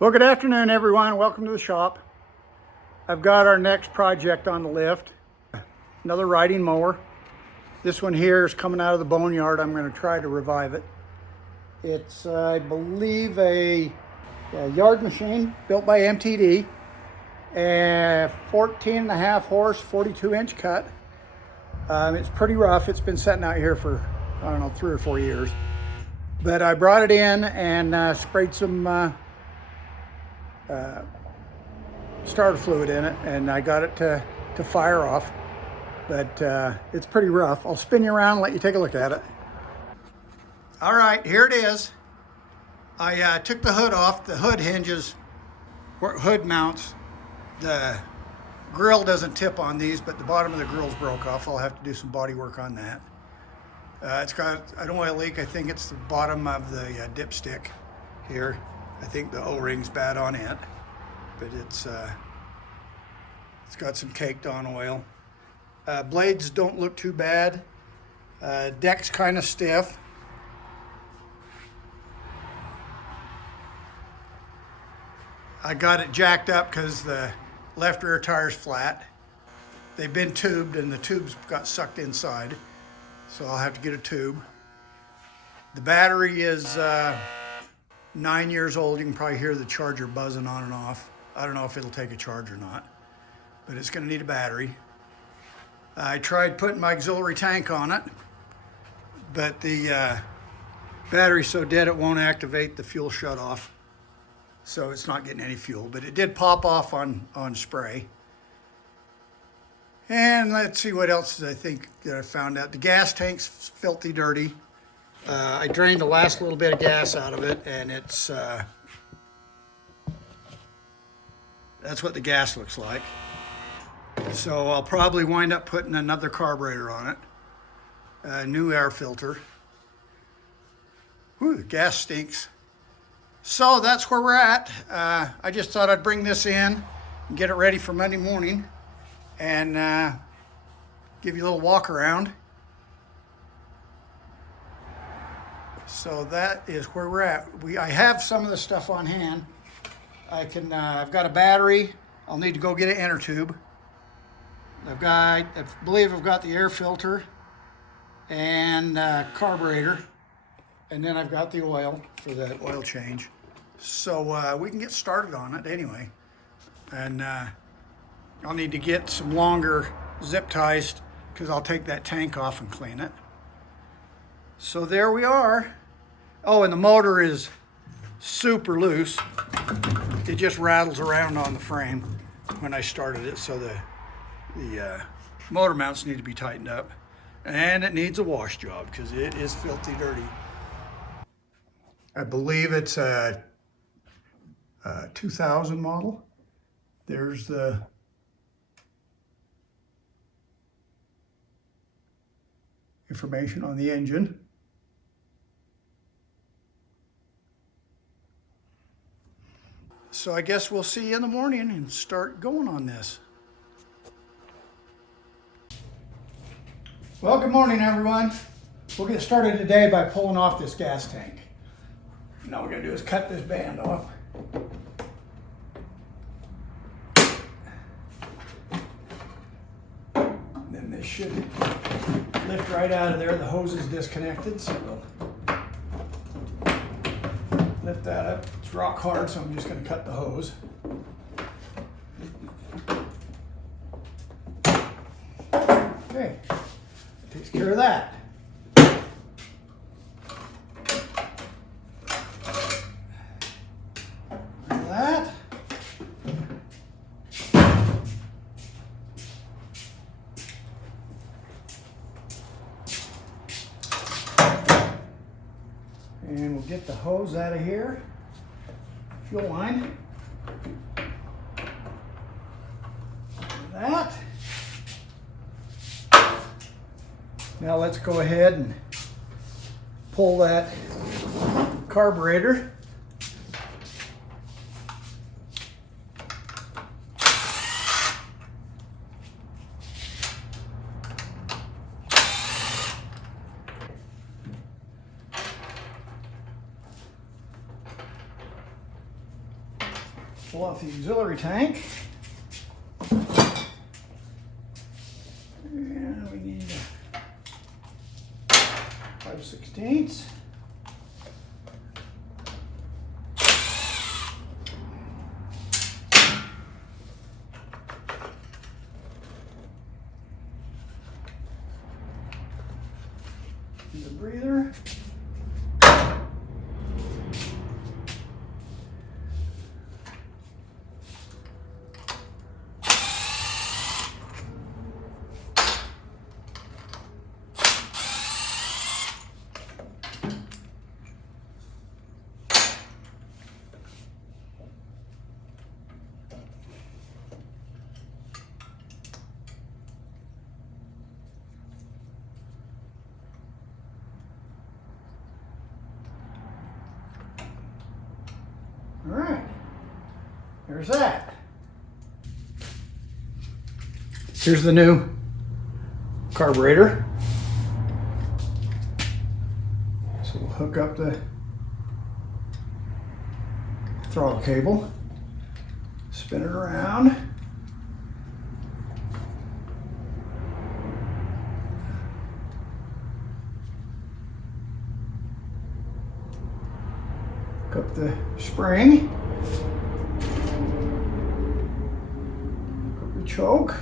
Well, good afternoon, everyone. Welcome to the shop. I've got our next project on the lift. Another riding mower. This one here is coming out of the boneyard. I'm going to try to revive it. It's, I believe, a yard machine built by MTD. 14.5 horse, 42-inch cut. It's pretty rough. It's been sitting out here for, I don't know, 3 or 4 years. But I brought it in and sprayed some starter fluid in it, and I got it to fire off. But it's pretty rough. I'll spin you around and let you take a look at it. All right, here it is. I took the hood off. The hood hinges, hood mounts. The grill doesn't tip on these, but the bottom of the grill's broke off. I'll have to do some body work on that. It's got an oil leak. I think it's the bottom of the dipstick here. I think the O-ring's bad on it, but it's got some caked on oil. Blades don't look too bad. Deck's kind of stiff. I got it jacked up because the left rear tire's flat. They've been tubed and the tubes got sucked inside, so I'll have to get a tube. The battery is 9 years old. You can probably hear the charger buzzing on and off. I don't know if it'll take a charge or not, but it's going to need a battery. I tried putting my auxiliary tank on it, but the battery's so dead it won't activate the fuel shutoff, so it's not getting any fuel. But it did pop off on spray. And let's see what else I think that I found out. The gas tank's filthy dirty. I drained the last little bit of gas out of it, and it's that's what the gas looks like. So I'll probably wind up putting another carburetor on it, a new air filter. Whew, the gas stinks. So that's where we're at. I just thought I'd bring this in and get it ready for Monday morning and give you a little walk around. So that is where we're at. I have some of the stuff on hand. I've got a battery. I'll need to go get an inner tube. I believe I've got the air filter and carburetor, and then I've got the oil for that oil change. So we can get started on it anyway. And I'll need to get some longer zip ties because I'll take that tank off and clean it. So there we are. Oh, and the motor is super loose. It just rattles around on the frame when I started it, so the motor mounts need to be tightened up. And it needs a wash job because it is filthy dirty. I believe it's a 2000 model. There's the information on the engine. So I guess we'll see you in the morning and start going on this. Well, good morning, everyone. We'll get started today by pulling off this gas tank. And all we're gonna do is cut this band off. Then this should lift right out of there. The hose is disconnected, so we'll lift that up. It's rock hard, so I'm just going to cut the hose. Okay, takes care of that. Like that. And we'll get the hose out of here. Fuel line. That. Now let's go ahead and pull that carburetor. Pull off the auxiliary tank. And we need 5/16. The breather. All right, there's that. Here's the new carburetor. So we'll hook up the throttle cable, spin it around. Hook up the spring. Hook up the choke.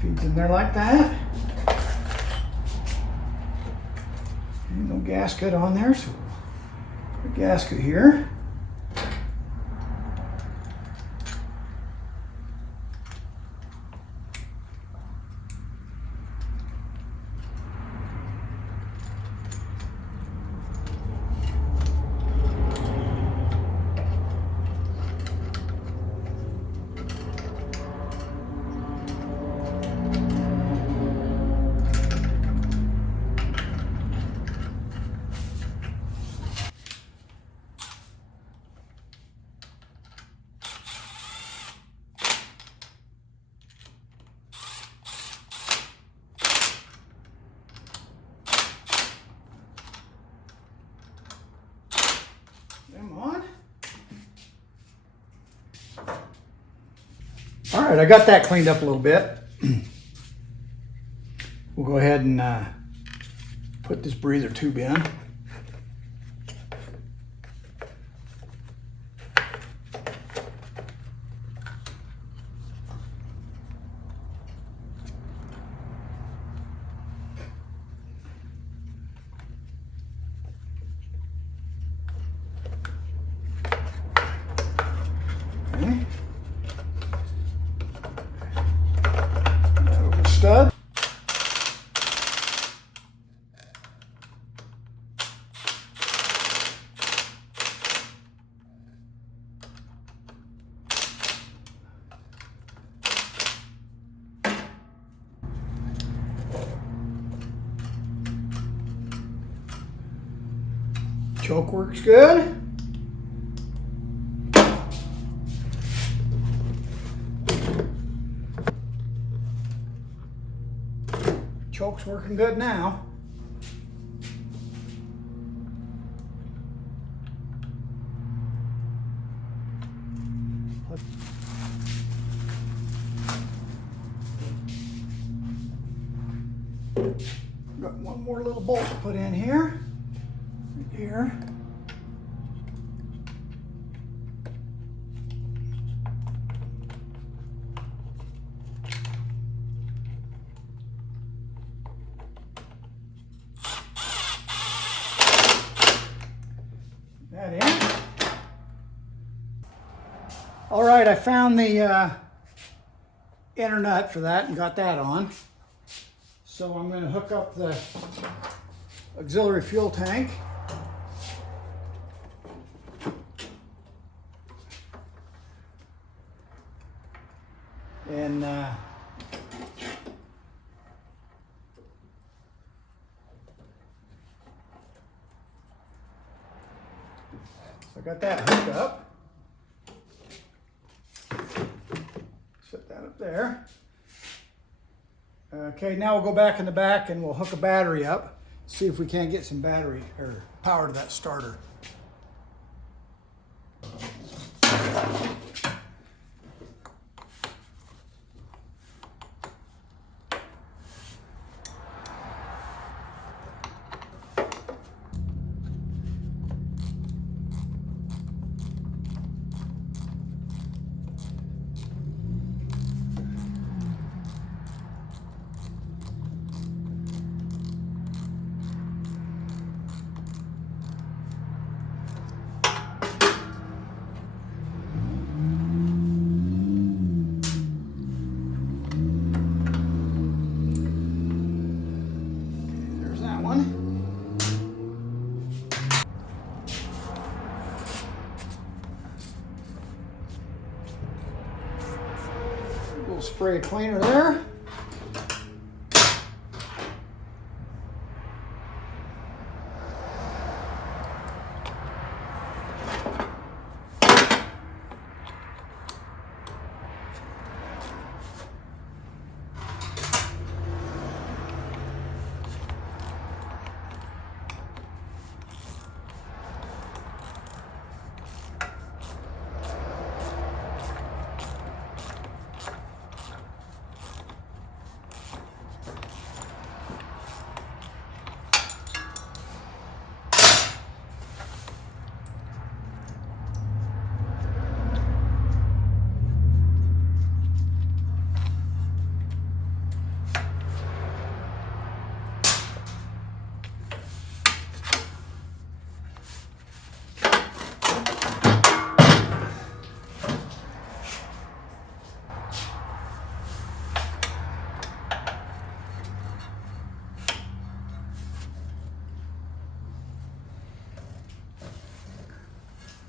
Feeds in there like that. Ain't no gasket on there, so put a gasket here. Come on. All right, I got that cleaned up a little bit. We'll go ahead and put this breather tube in. Okay. Over the stud. Choke works good. Choke's working good now. Got one more little bolt to put in here. Right here. That in. All right, I found the inner nut for that and got that on. So I'm going to hook up the auxiliary fuel tank. And so I got that hooked up. Set that up there. Okay, now we'll go back in the back and we'll hook a battery up, see if we can't get some battery or power to that starter. There's that one. A little spray of cleaner there.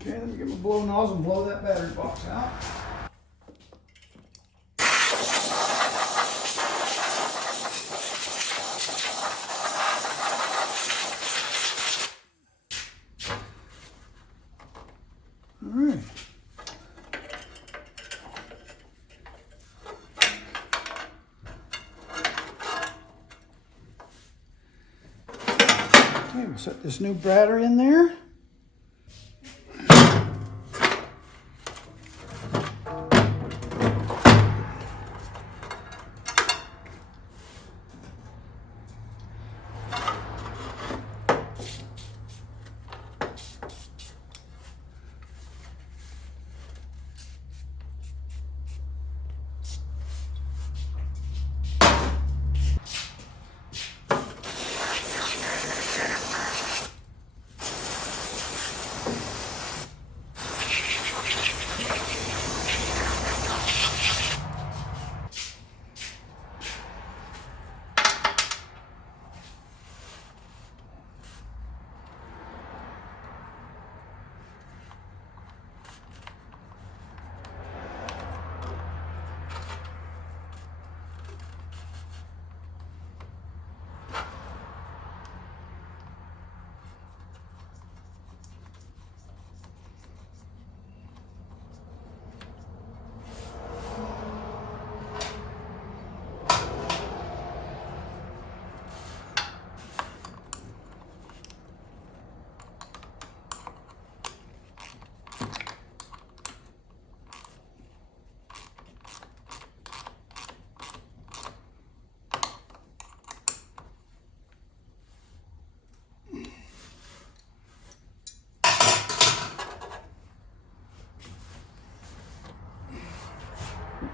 Okay, let me get my blow nozzle and blow that battery box out. All right. Okay, we'll set this new battery in there.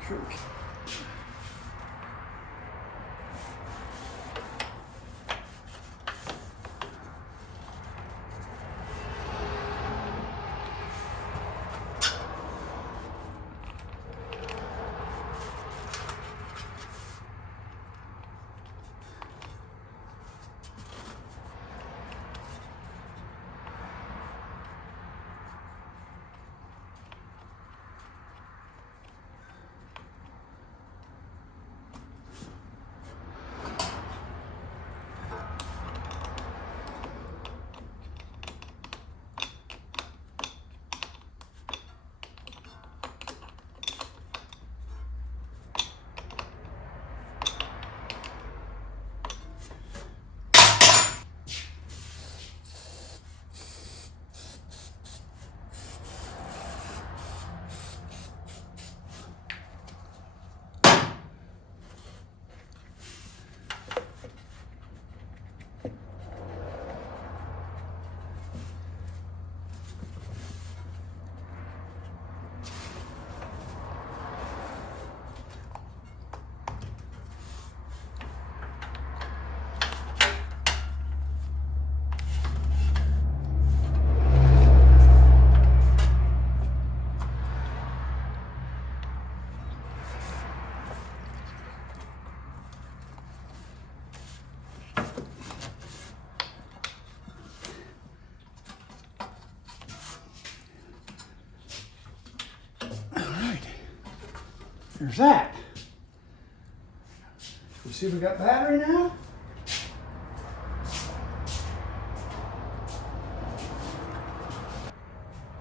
Sure. There's that. You see we got battery now?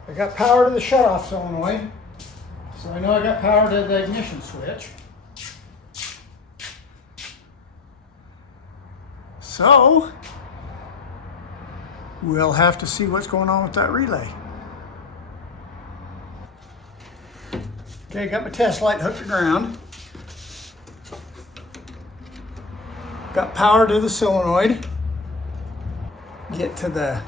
I got power to the shutoff solenoid, so I know I got power to the ignition switch. So, we'll have to see what's going on with that relay. Okay, got my test light hooked to ground. Got power to the solenoid. Get to the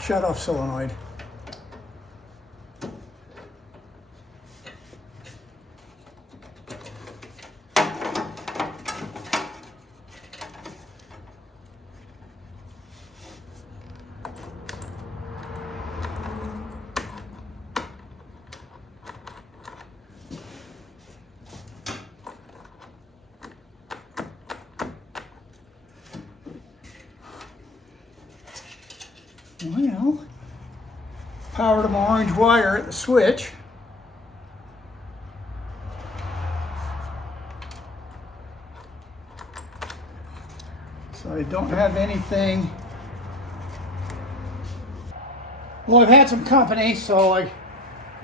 shut-off solenoid. Well, power to my orange wire at the switch. So I don't have anything. Well, I've had some company, so I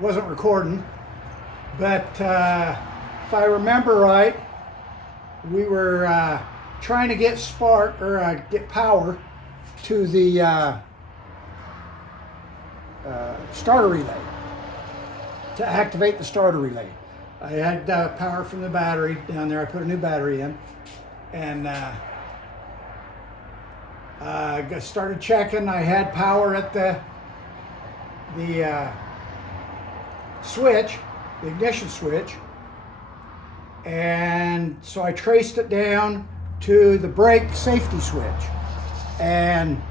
wasn't recording. But if I remember right, we were trying to get get power to the starter relay, to activate the starter relay. I had power from the battery down there. I put a new battery in, and I started checking. I had power at the switch, the ignition switch, and so I traced it down to the brake safety switch. And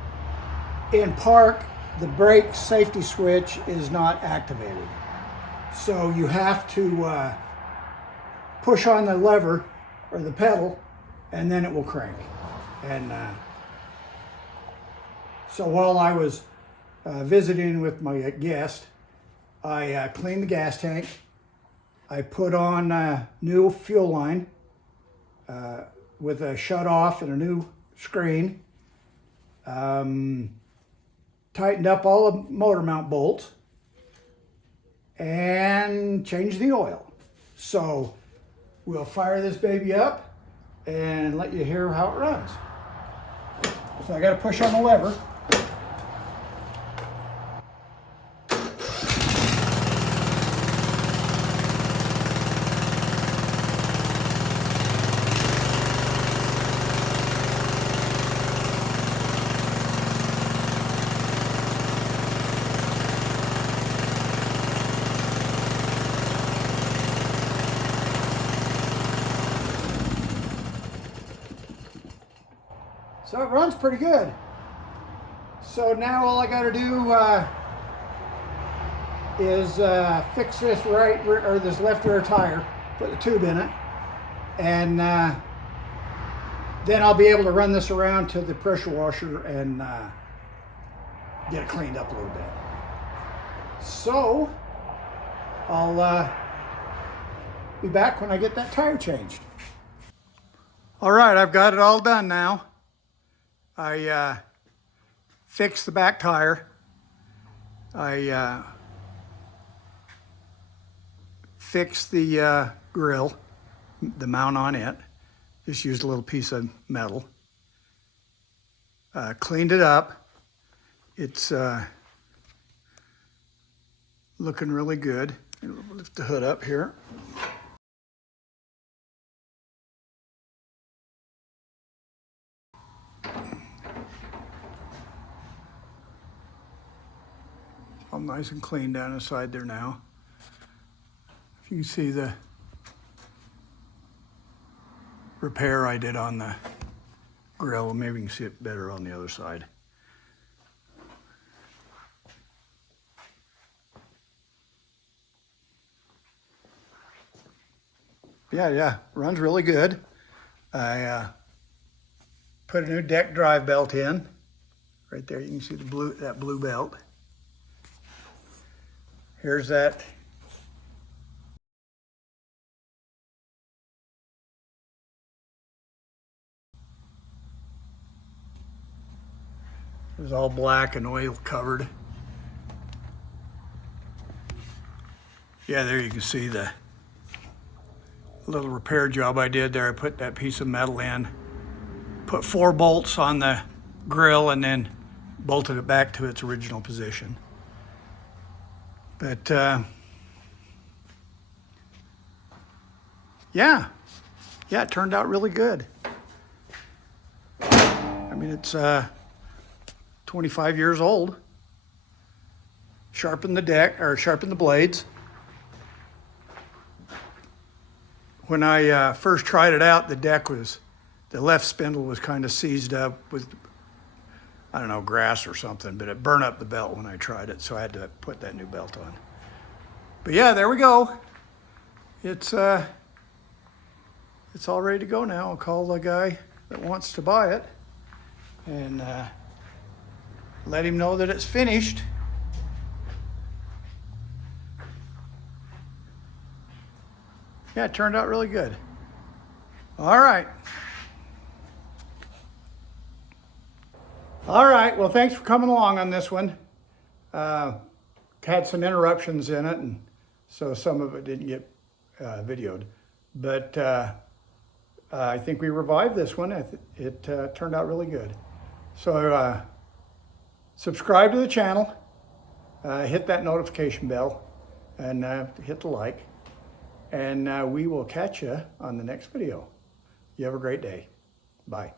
in park, the brake safety switch is not activated. So you have to push on the lever or the pedal, and then it will crank. And so while I was visiting with my guest, I cleaned the gas tank. I put on a new fuel line with a shut off and a new screen. Tightened up all the motor mount bolts and changed the oil. So we'll fire this baby up and let you hear how it runs. So I got to push on the lever. So it runs pretty good. So now all I got to do is fix this this left rear tire, put the tube in it, and then I'll be able to run this around to the pressure washer and get it cleaned up a little bit. So I'll be back when I get that tire changed. All right, I've got it all done now. I fixed the back tire. I fixed the grill, the mount on it. Just used a little piece of metal. Cleaned it up. It's looking really good. Lift the hood up here. All nice and clean down inside there now. If you can see the repair I did on the grill, maybe you can see it better on the other side. Yeah, runs really good. I put a new deck drive belt in. Right there, you can see that blue belt. Here's that. It was all black and oil covered. Yeah, there you can see the little repair job I did there. I put that piece of metal in, put 4 bolts on the grill, and then bolted it back to its original position. But yeah, it turned out really good. I mean, it's 25 years old. Sharpen the blades. When I first tried it out, the left spindle was kind of seized up with, I don't know, grass or something, but it burned up the belt when I tried it, so I had to put that new belt on. But yeah, there we go. It's all ready to go now. I'll call the guy that wants to buy it and let him know that it's finished. Yeah, it turned out really good. All right. All right, well, thanks for coming along on this one. Had some interruptions in it, and so some of it didn't get videoed. But I think we revived this one. It turned out really good. So subscribe to the channel, hit that notification bell, and hit the like. And we will catch you on the next video. You have a great day. Bye.